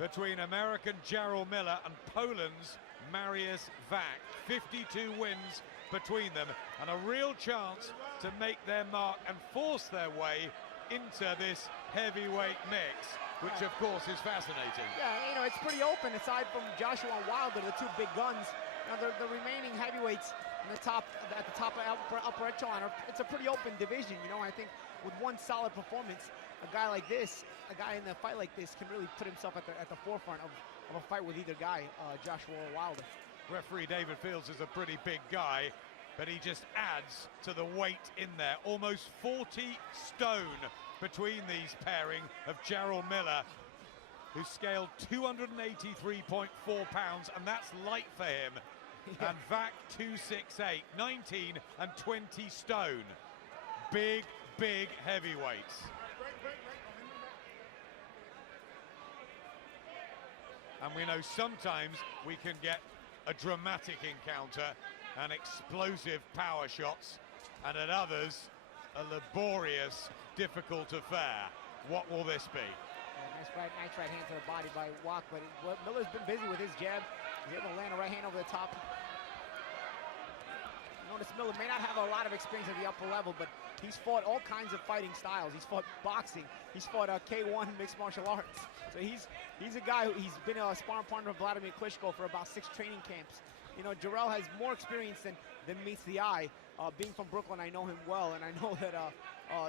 between American Jarrell Miller and Poland's Marius Wach. 52 wins between them, and a real chance to make their mark and force their way into this heavyweight mix, which of course is fascinating. Yeah, you know, it's pretty open aside from Joshua and Wilder, the two big guns. You know, the remaining heavyweights in the top, at the top of upper echelon, it's a pretty open division. You know, I think with one solid performance, a guy like this, a guy in a fight like this, can really put himself at the forefront of a fight with either guy, Joshua or Wilder. Referee David Fields is a pretty big guy, but he just adds to the weight in there. Almost 40 stone between these pairing of Jarrell Miller, who scaled 283.4 pounds, and that's light for him. Yeah. And Wach 268, 19 and 20 stone. Big, big heavyweights. And we know sometimes we can get a dramatic encounter and explosive power shots, and at others, a laborious, difficult affair. What will this be? Yeah, nice right hand to the body by Wach, but Miller's been busy with his jab. He's able to land a right hand over the top. Notice Miller may not have a lot of experience at the upper level, but he's fought all kinds of fighting styles. He's fought boxing. He's fought K1 mixed martial arts. So he's a guy he's been a sparring partner of Vladimir Klitschko for about 6 training camps. You know, Jarrell has more experience than meets the eye. Being from Brooklyn, I know him well, and I know that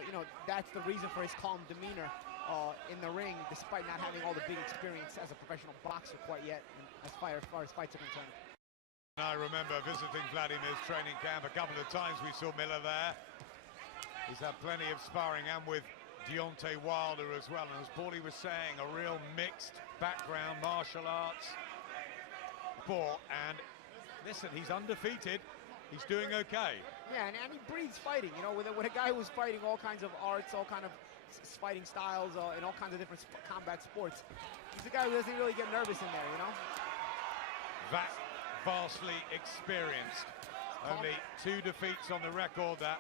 you know, that's the reason for his calm demeanor in the ring, despite not having all the big experience as a professional boxer quite yet, as far as fights are concerned. I remember visiting Vladimir's training camp a couple of times. We saw Miller there. He's had plenty of sparring, and with Deontay Wilder as well. And as Paulie was saying, a real mixed background, martial arts sport. And listen, he's undefeated. He's doing okay. Yeah, and he breathes fighting. You know, with a guy who's fighting all kinds of arts, all kind of fighting styles, in all kinds of different combat sports. He's a guy who doesn't really get nervous in there, you know? That vastly experienced. Only 2 defeats on the record, that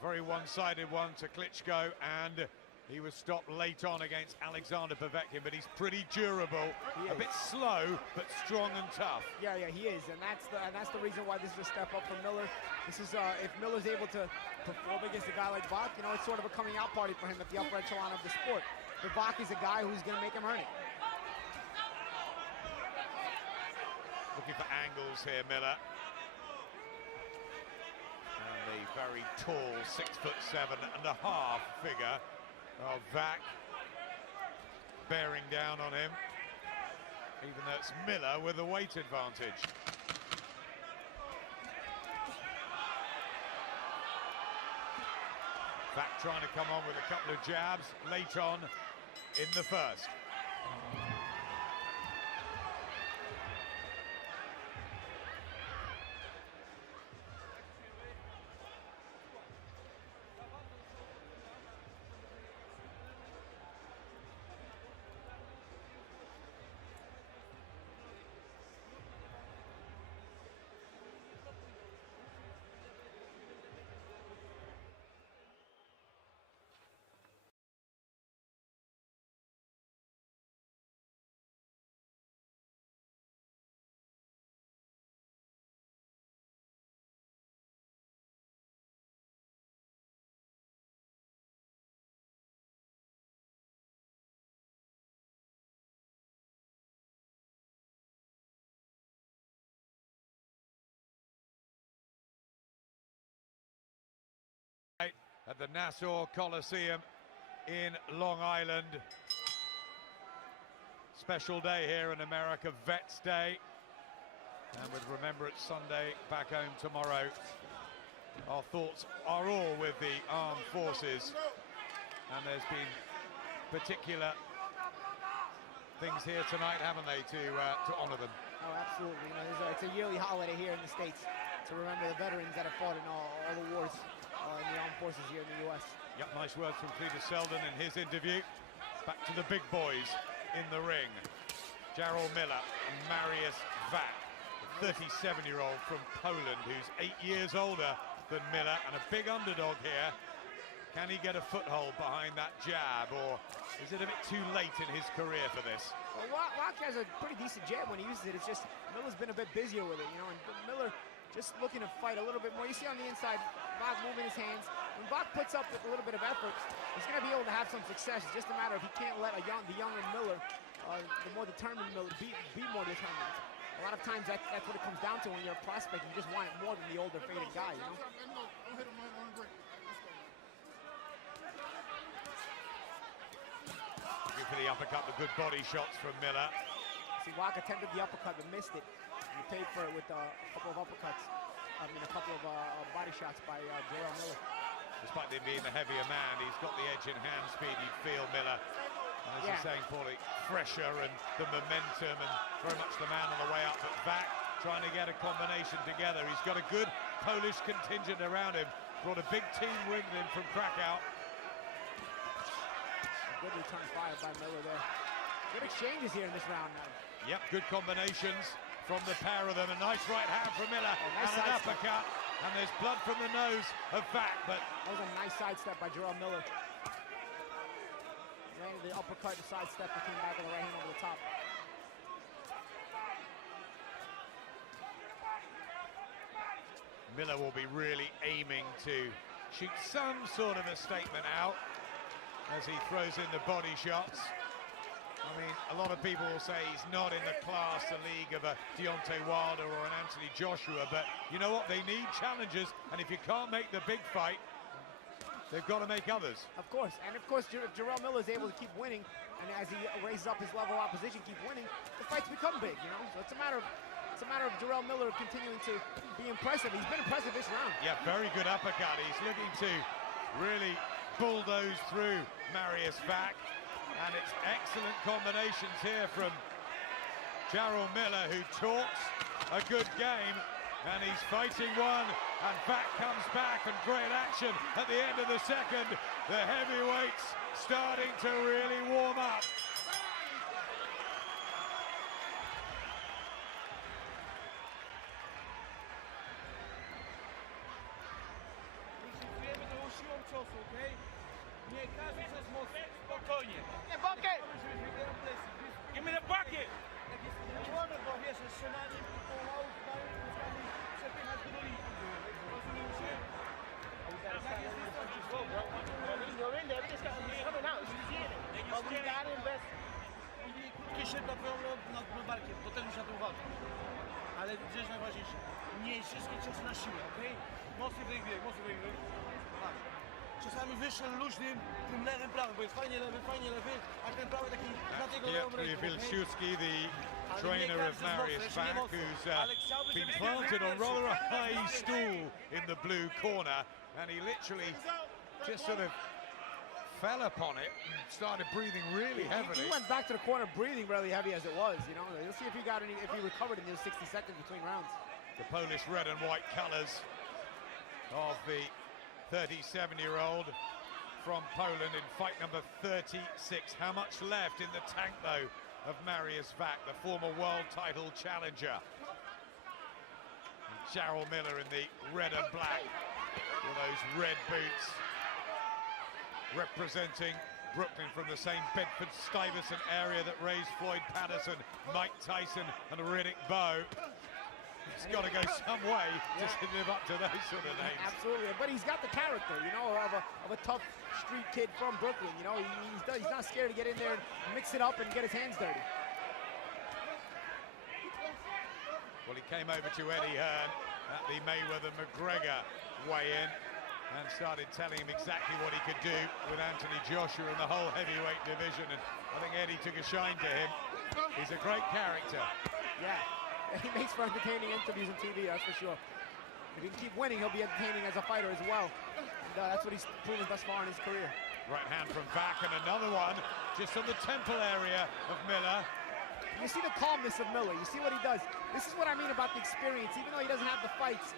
very one-sided one to Klitschko, and he was stopped late on against Alexander Povetkin, but he's pretty durable. A bit slow, but strong and tough. Yeah, he is, and that's the reason why this is a step up for Miller. This is if Miller's able to perform against a guy like Wach, you know, it's sort of a coming out party for him at the upper echelon of the sport. But Wach is a guy who's going to make him earn it. Looking for angles here, Miller. And the very tall 6'7.5" figure of Wach bearing down on him, even though it's Miller with the weight advantage. Wach trying to come on with a couple of jabs late on in the first. At the Nassau Coliseum in Long Island. Special day here in America, Vets Day. And with Remembrance Sunday back home tomorrow, our thoughts are all with the armed forces. And there's been particular things here tonight, haven't they, to honor them? Oh, absolutely. You know, it's a yearly holiday here in the States to remember the veterans that have fought in all the wars in the armed forces here in the U.S. Yep, nice words from Peter Selden in his interview. Back to the big boys in the ring. Jarrell Miller and Marius Wach, the 37-year-old from Poland, who's 8 years older than Miller, and a big underdog here Can he get a foothold behind that jab, or is it a bit too late in his career for this? Well, Wach has a pretty decent jab when he uses it. It's just Miller's been a bit busier with it, you know, and Miller just looking to fight a little bit more. You see on the inside, Wach moving his hands. When Wach puts up a little bit of effort, he's going to be able to have some success. It's just a matter of he can't let the younger Miller, the more determined Miller, be more determined. A lot of times that's what it comes down to when you're a prospect. You just want it more than the older, faded guy, you know? Looking for the uppercut, the good body shots from Miller. See, Wach attempted the uppercut but missed it. He paid for it with a couple of uppercuts. I mean, a couple of body shots by Jarrell Miller. Despite him being the heavier man, he's got the edge in hand speed, you'd feel, Miller. And as you're saying, Paulie, fresher and the momentum and very much the man on the way up. But Wach trying to get a combination together. He's got a good Polish contingent around him. Brought a big team with him from Krakow. Good return fire by Miller there. Good exchanges here in this round now. Yep, good combinations from the pair of them. A nice right hand from Miller, nice and an uppercut. And there's blood from the nose of Wach, but that was a nice sidestep by Jarrell Miller. Landed the uppercut, the sidestep, and came back with a right hand over the top. Miller will be really aiming to shoot some sort of a statement out as he throws in the body shots. I mean, a lot of people will say he's not in the class, the league of a Deontay Wilder or an Anthony Joshua, but you know what? They need challenges, and if you can't make the big fight, they've got to make others. Of course, and of course, Jarrell Miller is able to keep winning, and as he raises up his level of opposition, keep winning, the fights become big, you know? So it's a matter of Jarrell Miller continuing to be impressive. He's been impressive this round. Yeah, very good uppercut. He's looking to really bulldoze through Marius Wach. And it's excellent combinations here from Jarrell Miller, who talks a good game, and he's fighting one, and Wach comes back, and great action at the end of the second. The heavyweights starting to really warm up. Give me the bucket! Ale gdzieś najważniejsze, nie wszystkie ciosy na siłę, okej? Mocny wybieg, mocny wybieg. Czasami wyższym, luźnym, tym lewym, prawym, bo jest fajnie lewy, a ten prawy taki na tego lewą ręką. Wilczewski, the trainer of Marius Wach, who's been planted on rather a high stool in the blue corner, and he literally just sort of fell upon it and started breathing really heavily. He went back to the corner breathing really heavy as it was, you know. You'll see if he recovered in those 60 seconds between rounds. The Polish red and white colors of the 37-year-old from Poland in fight number 36. How much left in the tank, though, of Marius Wach, the former world title challenger? And Jarrell Miller in the red and black with those red boots, representing Brooklyn from the same Bedford-Stuyvesant area that raised Floyd Patterson, Mike Tyson, and Riddick Bowe. It's got to go some way just to live up to those sort of names. Absolutely, but he's got the character, you know, of a tough street kid from Brooklyn. You know, he's not scared to get in there and mix it up and get his hands dirty. Well, he came over to Eddie Hearn at the Mayweather-McGregor weigh-in and started telling him exactly what he could do with Anthony Joshua in the whole heavyweight division, and I think Eddie took a shine to him. He's a great character. Yeah. He makes for entertaining interviews on TV, that's for sure. If he can keep winning, he'll be entertaining as a fighter as well. And that's what he's proven thus far in his career. Right hand from Wach, and another one just on the temple area of Miller. You see the calmness of Miller. You see what he does. This is what I mean about the experience. Even though he doesn't have the fights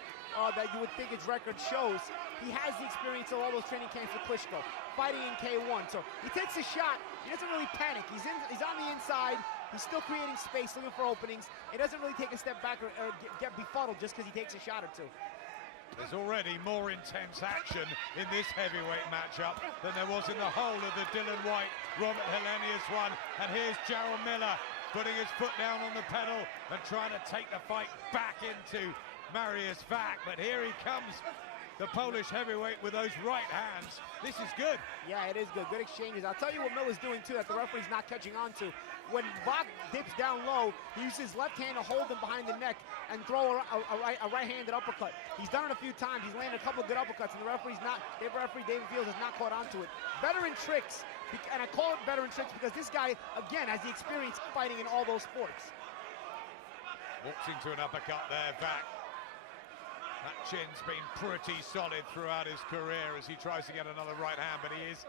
that you would think his record shows, he has the experience of all those training camps with Klitschko, fighting in K1. So he takes a shot. He doesn't really panic. He's on the inside. He's still creating space, looking for openings. He doesn't really take a step back or get befuddled just because he takes a shot or two. There's already more intense action in this heavyweight matchup than there was in the whole of the Dylan White, Robert Helenius one. And here's Jarrell Miller putting his foot down on the pedal and trying to take the fight back into Marius Wach. But here he comes, the Polish heavyweight, with those right hands. This is good. Yeah, it is good. Good exchanges. I'll tell you what Miller's doing, too, that the referee's not catching on to. When Wach dips down low, he uses his left hand to hold him behind the neck and throw a right-handed uppercut. He's done it a few times. He's landed a couple of good uppercuts, and the referee, David Fields, has not caught on to it. Veteran tricks, and I call it veteran tricks because this guy, again, has the experience fighting in all those sports. Walks into an uppercut there, Wach. That chin's been pretty solid throughout his career as he tries to get another right hand, but he is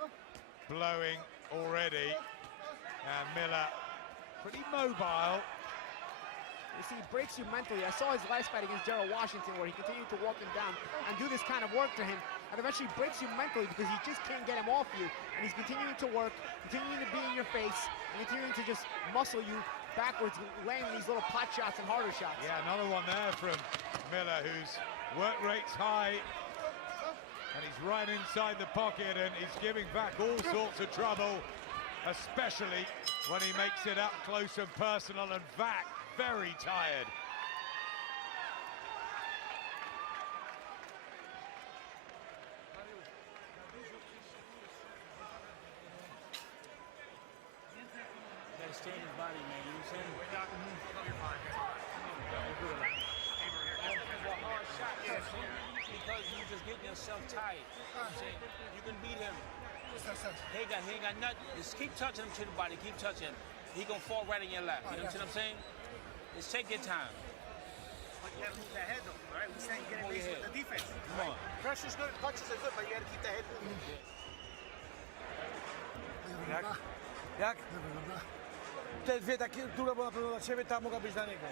blowing already. And Miller, pretty mobile. You see, he breaks you mentally. I saw his last fight against Jarrell Washington where he continued to walk him down and do this kind of work to him, and eventually breaks you mentally because he just can't get him off you. And he's continuing to work, continuing to be in your face, and continuing to just muscle you backwards, landing these little pot shots and harder shots. Yeah, another one there from Miller, whose work rate's high. And he's right inside the pocket, and he's giving Wach all sorts of trouble, especially when he makes it up close and personal, and Wach very tired. Gotta stay in his body, man. You know what I'm saying? Because you just getting yourself tired. You know what I'm saying? You can beat him. He ain't got nothing. Just keep touching him to the body. Keep touching him. He gonna fall right in your lap. You know what I'm saying? Just take your time. But you gotta move that head though, right? We're saying get Move at least your with the defense. Come on. Pressure's good, punches are good, but you gotta keep that head moving. Jak? Te dwie takie duże, bo na pewno dla ciebie ta mogła być dla niego.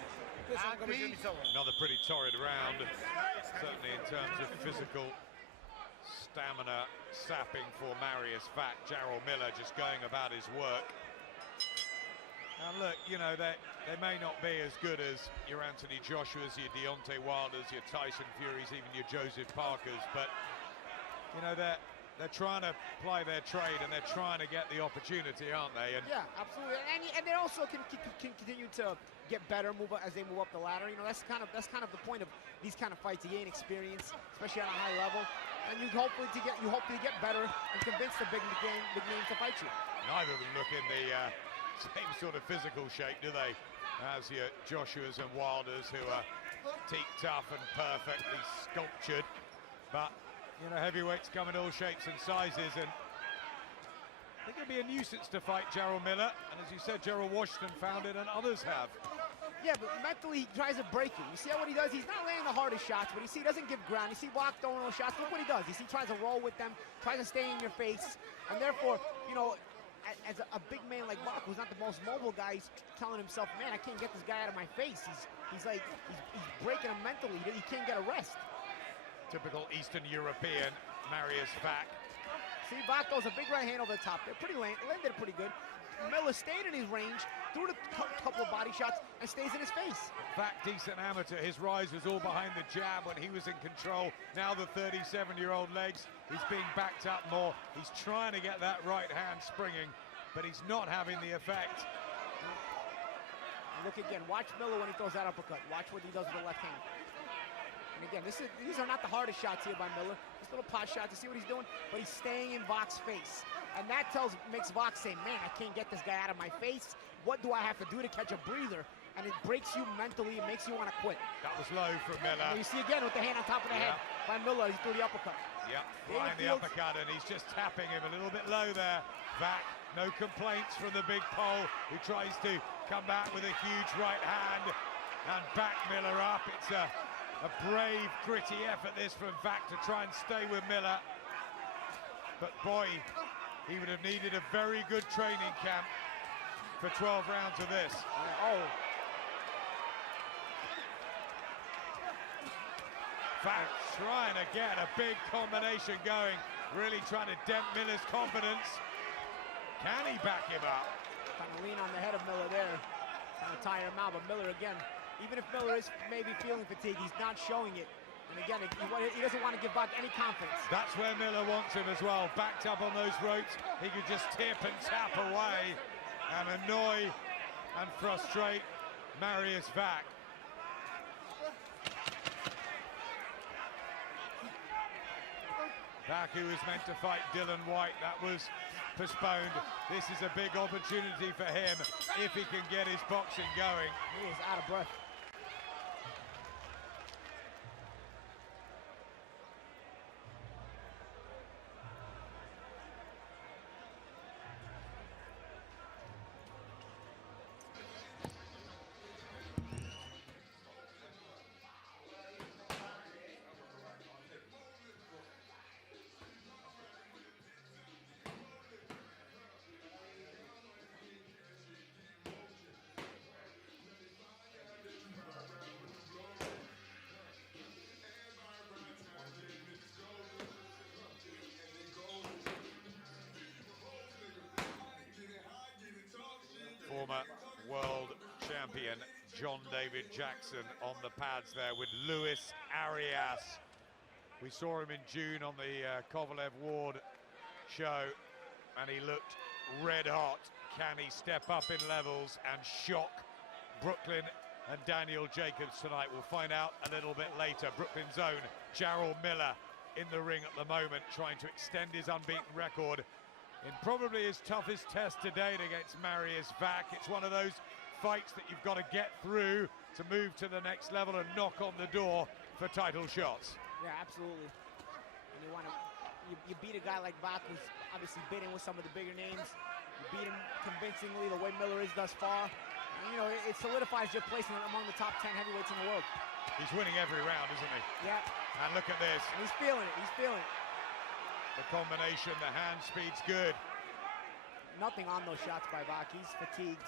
Pierwsza mogła być remisowa. Another pretty torrid round, certainly in terms of physical stamina sapping for Marius Wach. Jarrell Miller just going about his work. And look, you know, they may not be as good as your Anthony Joshua's, your Deontay Wilders, your Tyson Furies, even your Joseph Parkers, but, you know, they're trying to ply their trade and they're trying to get the opportunity, aren't they? And yeah, absolutely. And they also can continue to get better, as they move up the ladder. You know, that's kind of the point of these kind of fights. You gain experience, especially on a high level, and you hope to get better and convince the big names to fight you. neither of them look in the same sort of physical shape, do they? As your Joshua's and Wilders, who are teak tough and perfectly sculptured, but you know, heavyweights come in all shapes and sizes, and I think it'd be a nuisance to fight Jarrell Miller, and as you said, Jarrell Washington found it and others have. Yeah, but mentally he tries to break you. You see what he does? He's not landing the hardest shots, but you see he doesn't give ground. You see Wach throwing those shots. Look what he does. You see he tries to roll with them, tries to stay in your face, and therefore, you know, as a big man like Wach, who's not the most mobile guy, he's telling himself, man, I can't get this guy out of my face. He's breaking him mentally. He can't get a rest. Typical Eastern European, Marius Wach. See, Wach goes a big right hand over the top. They're pretty landed pretty good. Miller stayed in his range, threw a couple of body shots, and stays in his face. Wach, decent amateur. His rise was all behind the jab when he was in control. Now the 37-year-old legs. He's being backed up more. He's trying to get that right hand springing, but he's not having the effect. Look again. Watch Miller when he throws that uppercut. Watch what he does with the left hand. And again, these are not the hardest shots here by Miller. This little pot shot, to see what he's doing, but he's staying in Wach's face. And that makes Wach say, man, I can't get this guy out of my face. What do I have to do to catch a breather? And it breaks you mentally. It makes you want to quit. That was low from Miller. And you see again with the hand on top of the head by Miller. He threw the uppercut. Yep, flying the uppercut, and he's just tapping him a little bit low there. Wach, no complaints from the big pole, who tries to come back with a huge right hand and back Miller up. It's a brave, gritty effort this from Wach to try and stay with Miller. But boy, he would have needed a very good training camp for 12 rounds of this. Wach trying to get a big combination going, really trying to dent Miller's confidence. Can he back him up? Trying to lean on the head of Miller there, trying to tire him out, but Miller again, even if Miller is maybe feeling fatigue, he's not showing it. And again, he doesn't want to give back any confidence. That's where Miller wants him as well. Backed up on those ropes, he could just tip and tap away and annoy and frustrate Marius Wach. Wach, who was meant to fight Dylan White, that was postponed. This is a big opportunity for him if he can get his boxing going. He is out of breath. Former world champion John David Jackson on the pads there with Luis Arias. We saw him in June on the Kovalev Ward show and he looked red hot. Can he step up in levels and shock Brooklyn and Daniel Jacobs tonight? We'll find out a little bit later. Brooklyn's own Jarrell Miller in the ring at the moment, trying to extend his unbeaten record in probably his toughest test to date against Marius Wach. It's one of those fights that you've got to get through to move to the next level and knock on the door for title shots. Yeah, absolutely. And you beat a guy like Wach, who's obviously been in with some of the bigger names. You beat him convincingly the way Miller is thus far. And, you know, it solidifies your placement among the top 10 heavyweights in the world. He's winning every round, isn't he? Yeah. And look at this. And he's feeling it. He's feeling it. The combination, the hand speed's good. Nothing on those shots by Wach. He's fatigued.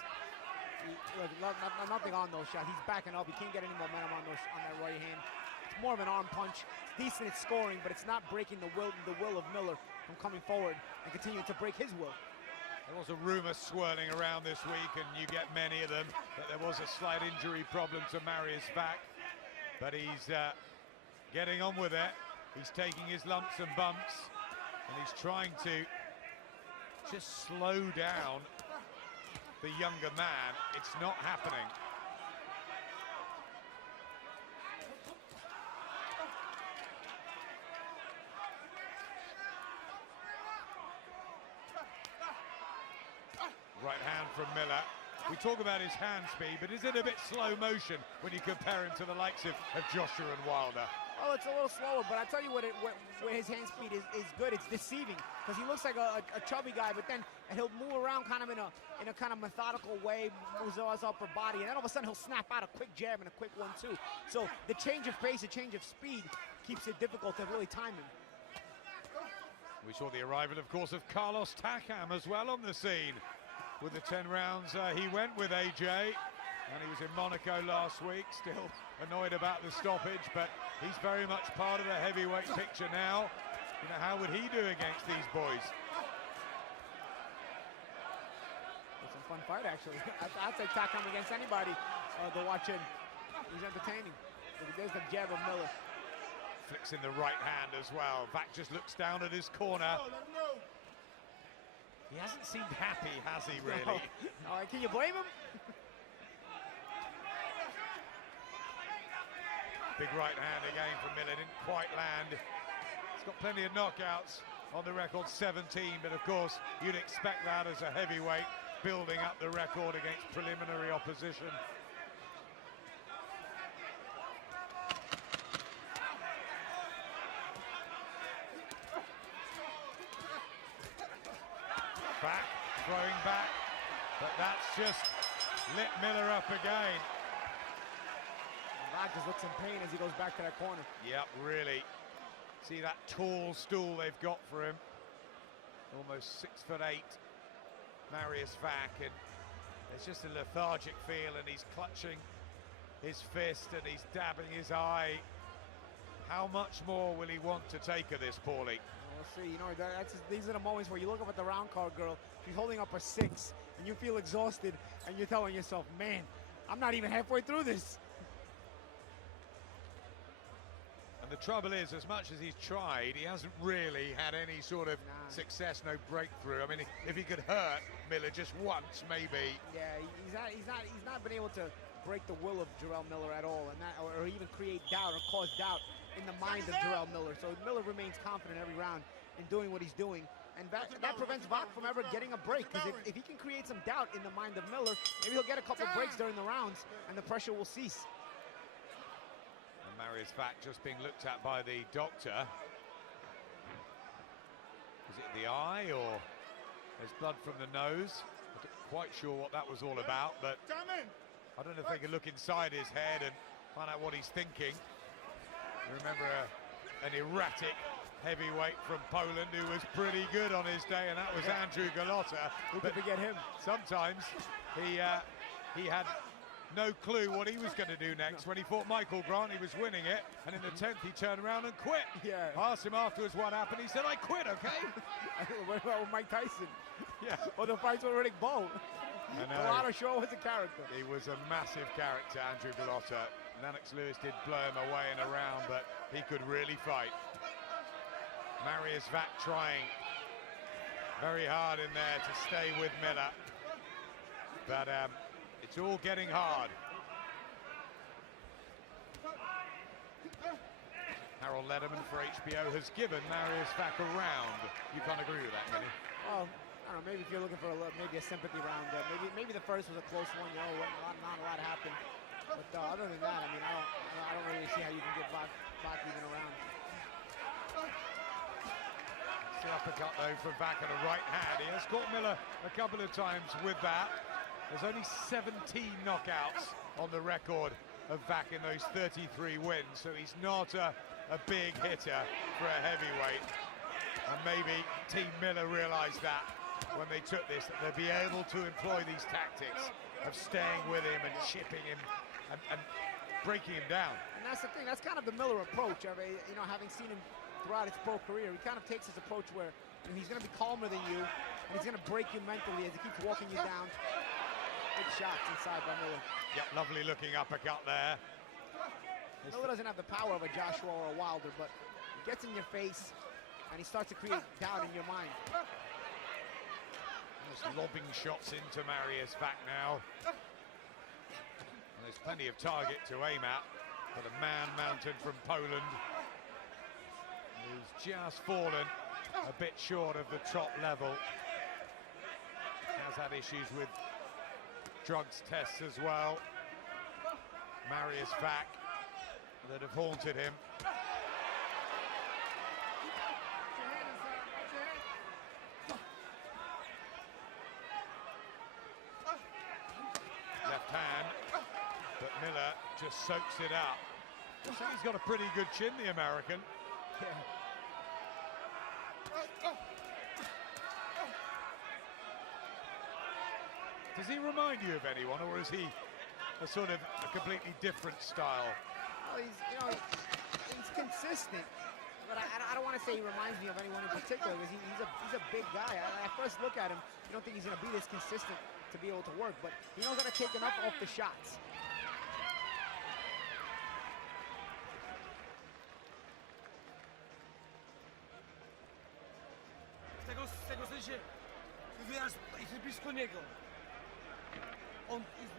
Nothing on those shots. He's backing up. He can't get any momentum on that right hand. It's more of an arm punch. It's decent at scoring, but it's not breaking the will of Miller from coming forward and continuing to break his will. There was a rumor swirling around this week, and you get many of them, that there was a slight injury problem to Marius Wach, but he's getting on with it. He's taking his lumps and bumps, and he's trying to just slow down the younger man. It's not happening. Right hand from Miller. We talk about his hand speed, but is it a bit slow motion when you compare him to the likes of Joshua and Wilder? Oh, it's a little slower, but I tell you where his hand speed is good. It's deceiving because he looks like a chubby guy, but then he'll move around kind of in a kind of methodical way, moves his upper body, and then all of a sudden he'll snap out a quick jab and a quick 1-2. So the change of pace, the change of speed keeps it difficult to really time him. We saw the arrival, of course, of Carlos Takam as well on the scene. With the 10 rounds he went with AJ, and he was in Monaco last week, still annoyed about the stoppage, but he's very much part of the heavyweight picture now. You know, how would he do against these boys? It's a fun fight, actually. I'd take Takam against anybody to watch him. He's entertaining. There's the jab of Miller. Flicks in the right hand as well. Wach just looks down at his corner. He hasn't seemed happy, has he, really? No. Can you blame him? Big right hand again from Miller, didn't quite land. He's got plenty of knockouts on the record, 17, but of course you'd expect that as a heavyweight, building up the record against preliminary opposition. Back, throwing back, but that's just lit Miller up again. Wach just looks in pain as he goes back to that corner. Yep, really. See that tall stool they've got for him. Almost 6'8", Marius Wach, and there's just a lethargic feel, and he's clutching his fist and he's dabbing his eye. How much more will he want to take of this, Paulie? We'll see. You know, these are the moments where you look up at the round card girl, she's holding up a 6, and you feel exhausted, and you're telling yourself, man, I'm not even halfway through this. And the trouble is, as much as he's tried, he hasn't really had any sort of success, no breakthrough. I mean, if he could hurt Miller just once, maybe. Yeah, he's not been able to break the will of Jarrell Miller at all, and that, or even create doubt or cause doubt in the mind of Jarrell Miller. So Miller remains confident every round in doing what he's doing, and that prevents Wach from ever getting a break. Because if he can create some doubt in the mind of Miller, maybe he'll get a couple breaks during the rounds, and the pressure will cease. Marius Wach just being looked at by the doctor. Is it the eye, or there's blood from the nose? I'm not quite sure what that was all about, but I don't know if they can look inside his head and find out what he's thinking. You remember an erratic heavyweight from Poland who was pretty good on his day, and that was Andrew Golota. Who could forget him? Sometimes he had no clue what he was going to do next. When he fought Michael Grant, he was winning it, and in the 10th he turned around and quit. Yeah. Asked him afterwards what happened. He said, "I quit, okay?" What about with Mike Tyson? Yeah. Or the fights with Riddick Bowe. Golota sure was a character. He was a massive character, Andrew Golota. Lennox Lewis did blow him away in a round, but he could really fight. Marius Wach trying very hard in there to stay with Miller, but it's all getting hard. Harold Lederman for HBO has given Marius Wach a round. You can't agree with that, can you? Well, I don't know, maybe if you're looking for maybe a sympathy round, maybe the first was a close one, you know, not a lot happened. But other than that, I mean, I don't really see how you can get Wach even around. The uppercut though from Wach at a right hand. He has caught Miller a couple of times with that. There's only 17 knockouts on the record of Wach in those 33 wins, so he's not a big hitter for a heavyweight. And maybe Team Miller realized that when they took this, that they'd be able to employ these tactics of staying with him and chipping him and breaking him down. And that's the thing, that's kind of the Miller approach. You know, having seen him throughout his pro career, he kind of takes his approach where he's going to be calmer than you, and he's going to break you mentally as he keeps walking you down. Big shots inside by Miller. Yep, lovely looking uppercut there. Miller doesn't have the power of a Joshua or a Wilder, but he gets in your face, and he starts to create doubt in your mind. Just lobbing shots into Marius Wach now. And there's plenty of target to aim at for the man mountain from Poland, who's just fallen a bit short of the top level. Has had issues with drugs tests as well. Marius Wach that have haunted him. Left hand, but Miller just soaks it up. I think he's got a pretty good chin, the American. Yeah. Does he remind you of anyone, or is he a sort of a completely different style? Well, he's consistent, but I don't want to say he reminds me of anyone in particular, because he's a big guy. At first look at him, you don't think he's going to be this consistent to be able to work, but he knows how to take enough off the shots. Z tego sensie wywierasz i ty blisko niego.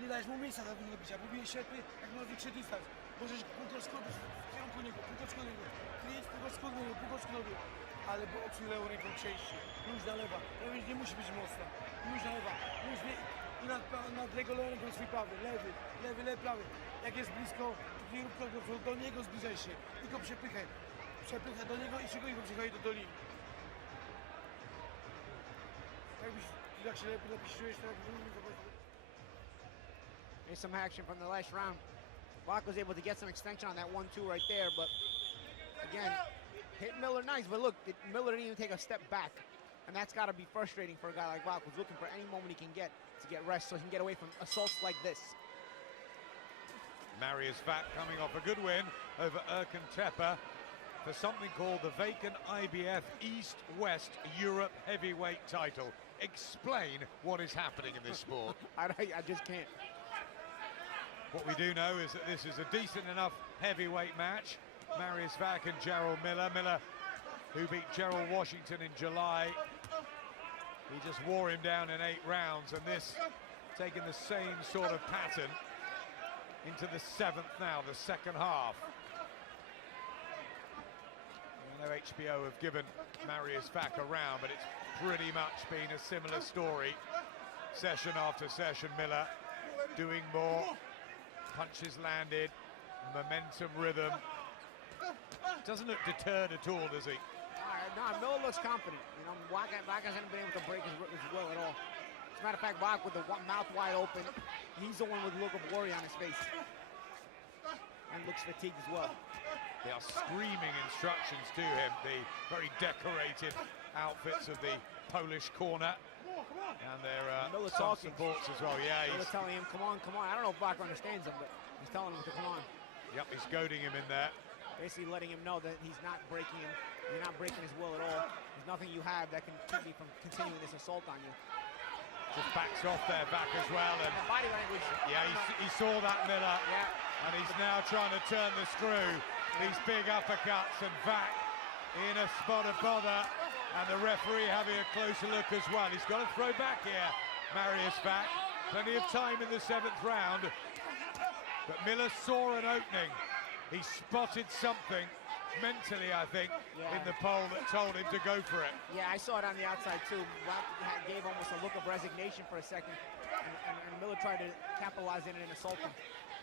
Nie dajesz mu miejsca do bicia, bo bije świetnie, jak ma większy dystans. Możesz półtoczko w kierunku niego, półtoczko niego, kryjeć półtoczko niego, ale boksuj lewą ręką częściej, nóż na lewa, nie musi być mocna, nóż na lewa, nóż nie, i nad jego lewą ręką swój prawy, lewy, prawy. Jak jest blisko, nie rób kroku do niego, zbliżaj się, tylko przepychaj do niego i szykuj go, przychodzi do linii. Jak się lepiej czujesz, to Here's some action from the last round. Wach was able to get some extension on that 1-2 right there, but again, hit Miller nice, but look, Miller didn't even take a step back. And that's got to be frustrating for a guy like Wach, who's looking for any moment he can get to get rest so he can get away from assaults like this. Marius Wach coming off a good win over Erkan Tepe for something called the vacant IBF East-West Europe heavyweight title. Explain what is happening in this sport. I just can't. What we do know is that this is a decent enough heavyweight match. Marius Wach and Jarrell Miller. Miller, who beat Jarrell Washington in July. He just wore him down in 8 rounds, and this taking the same sort of pattern into the 7th now, the second half. I know HBO have given Marius Wach a round, but it's pretty much been a similar story. Session after session, Miller doing more, punches landed, momentum, rhythm. Doesn't look deterred at all, does he? No, Miller looks confident. You know, Wach hasn't been able to break his will at all. As a matter of fact, Wach with the mouth wide open, he's the one with a look of worry on his face. And looks fatigued as well. They are screaming instructions to him, the very decorated outfits of the Polish corner. And their some supports as well. Yeah, he's telling him, come on, come on. I don't know if Wach understands him, but he's telling him to come on. Yep, he's goading him in there. Basically letting him know that he's not breaking him. You're not breaking his will at all. There's nothing you have that can keep me from continuing this assault on you. Just backs off there, back as well. And body language. Yeah, he saw that, Miller. Yeah. And he's now trying to turn the screw. These big uppercuts, and Wach in a spot of bother. And the referee having a closer look as well. He's got to throw back here, Marius Wach. Plenty of time in the 7th round. But Miller saw an opening. He spotted something mentally, I think, in the pole that told him to go for it. Yeah, I saw it on the outside too. Wach gave almost a look of resignation for a second, and Miller tried to capitalize in it and assault him.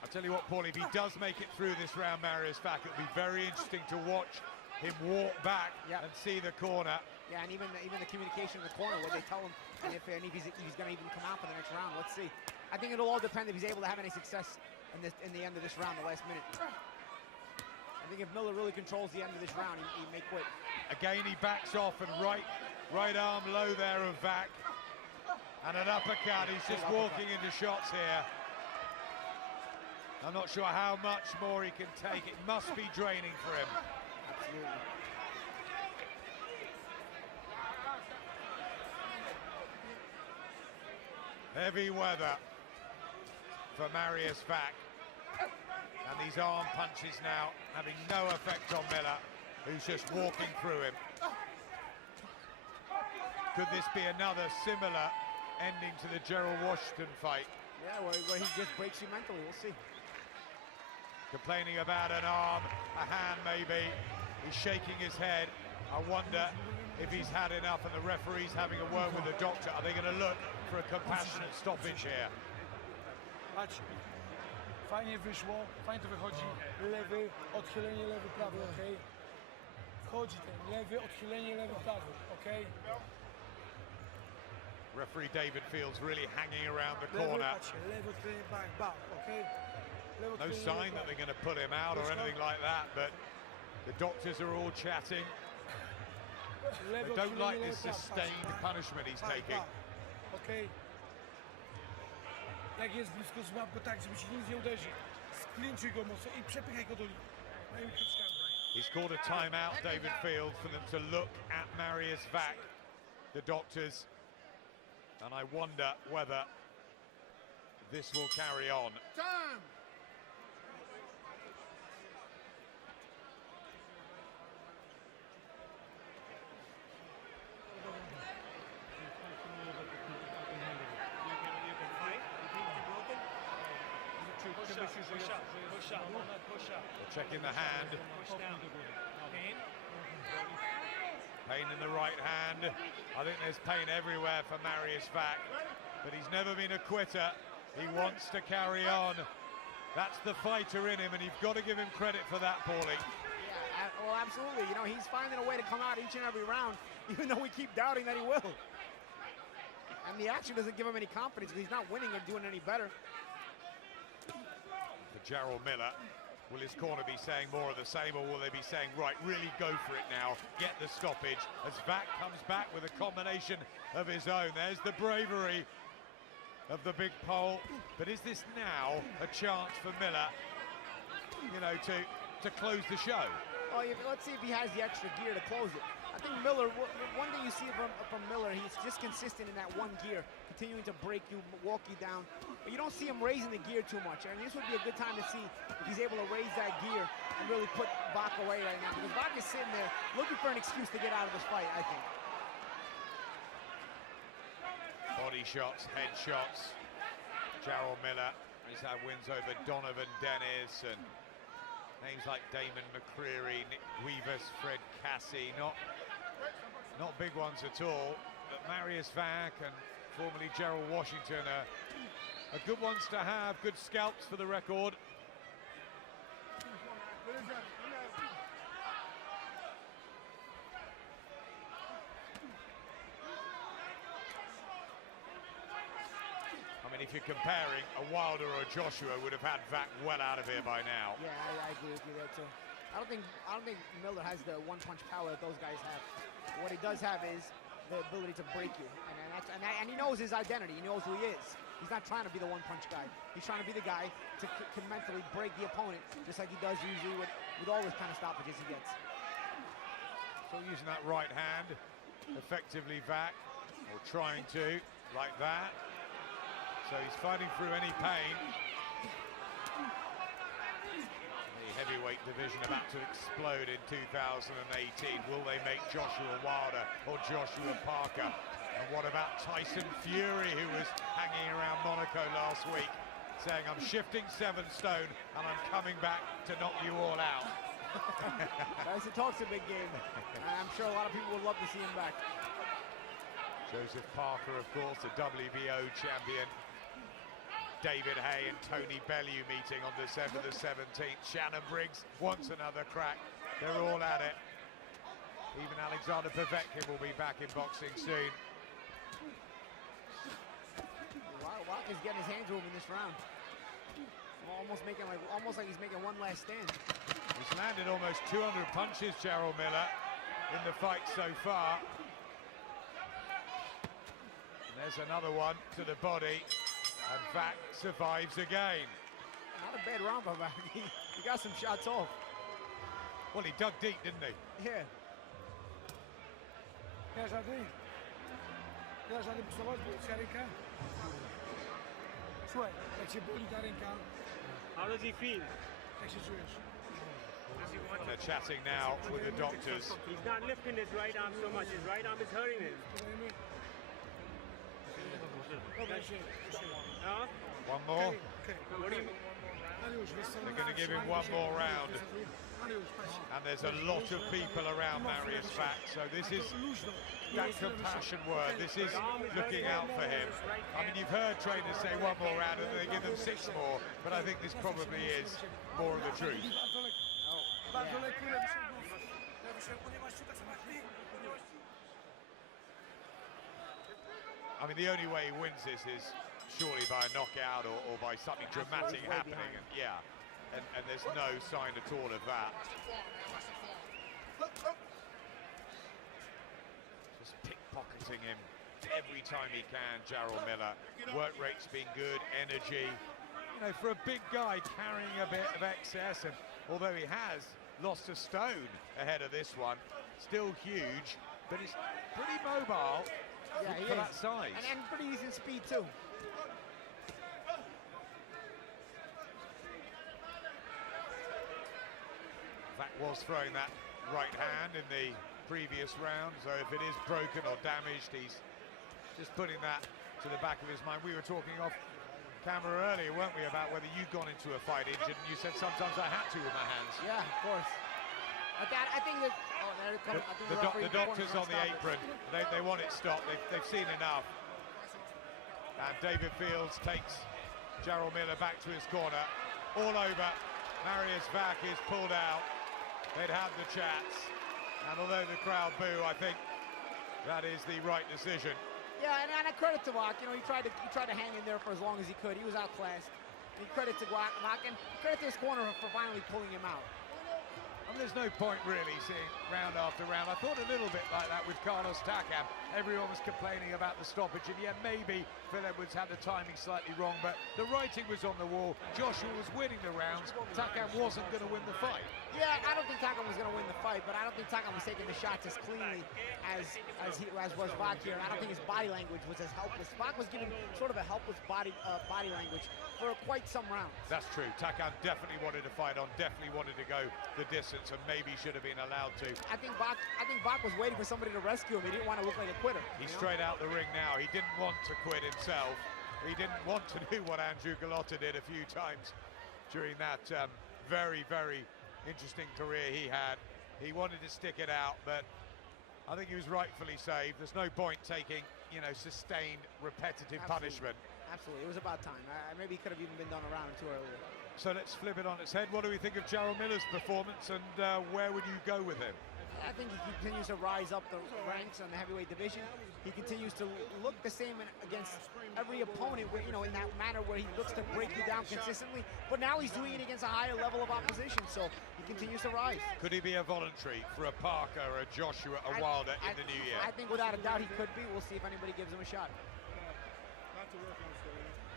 I'll tell you what, Paul, if he does make it through this round, Marius Wach, it'll be very interesting to watch him walk back and see the corner. Yeah, and even the communication in the corner where they tell him if he's going to even come out for the next round. Let's see. I think it'll all depend if he's able to have any success in the end of this round, the last minute. I think if Miller really controls the end of this round, he may quit. Again, he backs off, and right arm low there of Wach. And an uppercut. He's just walking into shots here. I'm not sure how much more he can take. It must be draining for him. Absolutely. Heavy weather for Marius Wach. And these arm punches now having no effect on Miller, who's just walking through him. Could this be another similar ending to the Jarrell Washington fight? Yeah, where he just breaks you mentally. We'll see. Complaining about an arm, a hand maybe. He's shaking his head. I wonder if he's had enough, and the referee's having a word with the doctor. Are they going to look for a compassionate stoppage here? Patrz, fajnie wyszło, fajnie to wychodzi. Lewy, odchylenie, lewy, prawy, okej? Wchodzi ten lewy, odchylenie, lewy, prawy, okej? Referee David Fields really hanging around the corner. Lewy, odchylenie, bang, bang, okej? No sign that they're going to put him out or anything like that, but the doctors are all chatting. They don't like this sustained punishment he's taking. Okej? Jak jest blisko, złap go tak, żeby ci nic nie uderzy. Sklinczuj go mocno i przepychaj go do linii. He's called a timeout, David Fields, for them to look at Marius Wach, the doctors. And I wonder whether this will carry on. Time! They're checking the hand. Pain in the right hand. I think there's pain everywhere for Marius Wach, but he's never been a quitter. He wants to carry on. That's the fighter in him, and you've got to give him credit for that, Paulie. Yeah, well, absolutely. You know, he's finding a way to come out each and every round, even though we keep doubting that he will. And the action doesn't give him any confidence. He's not winning or doing any better. For Jarrell Miller, will his corner be saying more of the same, or will they be saying, right, really go for it now, get the stoppage, as Wach comes back with a combination of his own. There's the bravery of the big pole, but is this now a chance for Miller, you know, to close the show? Well, let's see if he has the extra gear to close it. think Miller, one thing you see from Miller, he's just consistent in that one gear, continuing to break you, walk you down. But you don't see him raising the gear too much. And this would be a good time to see if he's able to raise that gear and really put Wach away right now. Because Wach is sitting there looking for an excuse to get out of this fight, I think. Body shots, head shots. Jarrell Miller has had wins over Donovan Dennis and names like Damon McCreary, Nick Guivas, Fred Cassie, not big ones at all, but Marius Wach and formerly Jarrell Washington are good ones to have, good scalps for the record. I mean, if you're comparing, a Wilder or a Joshua would have had Wach well out of here by now. Yeah, I agree with you there too. I don't think Miller has the one-punch power that those guys have. What he does have is the ability to break you, and he knows his identity. He knows who he is. He's not trying to be the one-punch guy. He's trying to be the guy to can mentally break the opponent, just like he does usually with all his kind of stoppages he gets. So using that right hand effectively, Wach, or trying to, like that. So he's fighting through any pain. The heavyweight division about to explode in 2018. Will they make Joshua Wilder or Joshua Parker? And what about Tyson Fury, who was hanging around Monaco last week, saying, I'm shifting 7 stone and I'm coming back to knock you all out. Tyson talks a big game. I'm sure a lot of people would love to see him back. Joseph Parker, of course, the WBO champion. David Hay and Tony Bellew meeting on December the 17th. Shannon Briggs wants another crack. They're all at it. Even Alexander Povetkin will be back in boxing soon. Wach is getting his hands moving this round. Almost like he's making one last stand. He's landed almost 200 punches, Jarrell Miller, in the fight so far. And there's another one to the body. And Wach survives again. Not a bad round by Wach. He got some shots off. Well, he dug deep, didn't he? Yeah. How does he feel? And they're chatting now with the doctors. He's not lifting his right arm so much. His right arm is hurting him. Huh? One more. What do you... They're going to give him one more round. And there's a lot of people around Marius Wach, so this is that compassion word. This is looking out for him. I mean, you've heard trainers say one more round and they give them 6 more, but I think this probably is more of the truth. I mean, the only way he wins this is surely by a knockout or by something dramatic happening. And, yeah, and there's no sign at all of that. Just pickpocketing him every time he can, Jarrell Miller. Work rate's been good, energy. You know, for a big guy carrying a bit of excess, and although he has lost a stone ahead of this one, still huge, but he's pretty mobile. Yeah, for that size. And pretty decent speed, too. Wach was throwing that right hand in the previous round, so if it is broken or damaged, he's just putting that to the back of his mind. We were talking off camera earlier, weren't we, about whether you'd gone into a fight injured, and you said sometimes I had to with my hands. Yeah, of course. I think that... Oh, there it comes. The doctors on the apron, they want it stopped. They've seen enough. And David Fields takes Jarrell Miller back to his corner. All over. Marius Wach is pulled out. They'd had the chats. And although the crowd boo, I think that is the right decision. Yeah, and a credit to Wach. You know, he tried to hang in there for as long as he could. He was outclassed. And credit to Wach, and credit to his corner for finally pulling him out. And there's no point really seeing round after round. I thought a little bit like that with Carlos Takam everyone was complaining about the stoppage, and yeah, maybe Phil Edwards had the timing slightly wrong, but the writing was on the wall. Joshua was winning the rounds. Takam wasn't going to win the fight. Yeah, I don't think Takam was going to win the fight, but I don't think Takam was taking the shots as cleanly as was Wach here. I don't think his body language was as helpless. Wach was giving sort of a helpless body language for quite some rounds. That's true. Takam definitely wanted to fight on, definitely wanted to go the distance, and maybe should have been allowed to. I think Wach was waiting for somebody to rescue him. He didn't want to look like a quitter. He's straight out the ring now. He didn't want to quit himself. He didn't want to do what Andrew Gallotta did a few times during that very, very interesting career he had. He wanted to stick it out, but I think he was rightfully saved. There's no point taking, sustained, repetitive punishment. Absolutely, it was about time. Maybe he could have even been done around too earlier. So let's flip it on its head. What do we think of Jarrell Miller's performance, and where would you go with him? I think he continues to rise up the ranks on the heavyweight division. He continues to look the same against every opponent, in that manner where he looks to break you down consistently. But now he's doing it against a higher level of opposition, so he continues to rise. Could he be a voluntary for a Parker, a Joshua, a Wilder in the new year? I think without a doubt he could be. We'll see if anybody gives him a shot.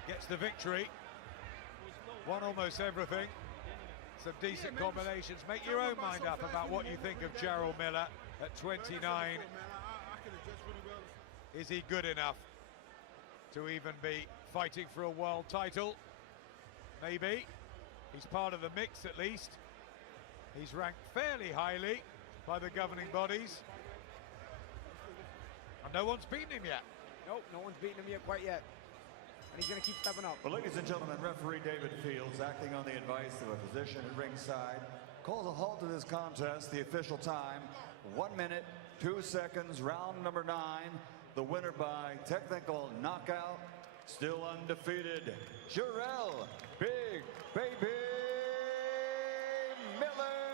Gets the victory. Won almost everything. Some decent combinations. Make your own mind up about what you think of Jarrell Miller at 29. Is he good enough to even be fighting for a world title? Maybe. He's part of the mix at least. He's ranked fairly highly by the governing bodies. And no one's beaten him yet. Nope, no one's beaten him yet, quite yet. And he's going to keep stepping up. Well, ladies and gentlemen, referee David Fields, acting on the advice of a physician at ringside, calls a halt to this contest. The official time, 1 minute, 2 seconds, round number 9. The winner by technical knockout, still undefeated, Jarrell Big Baby Miller.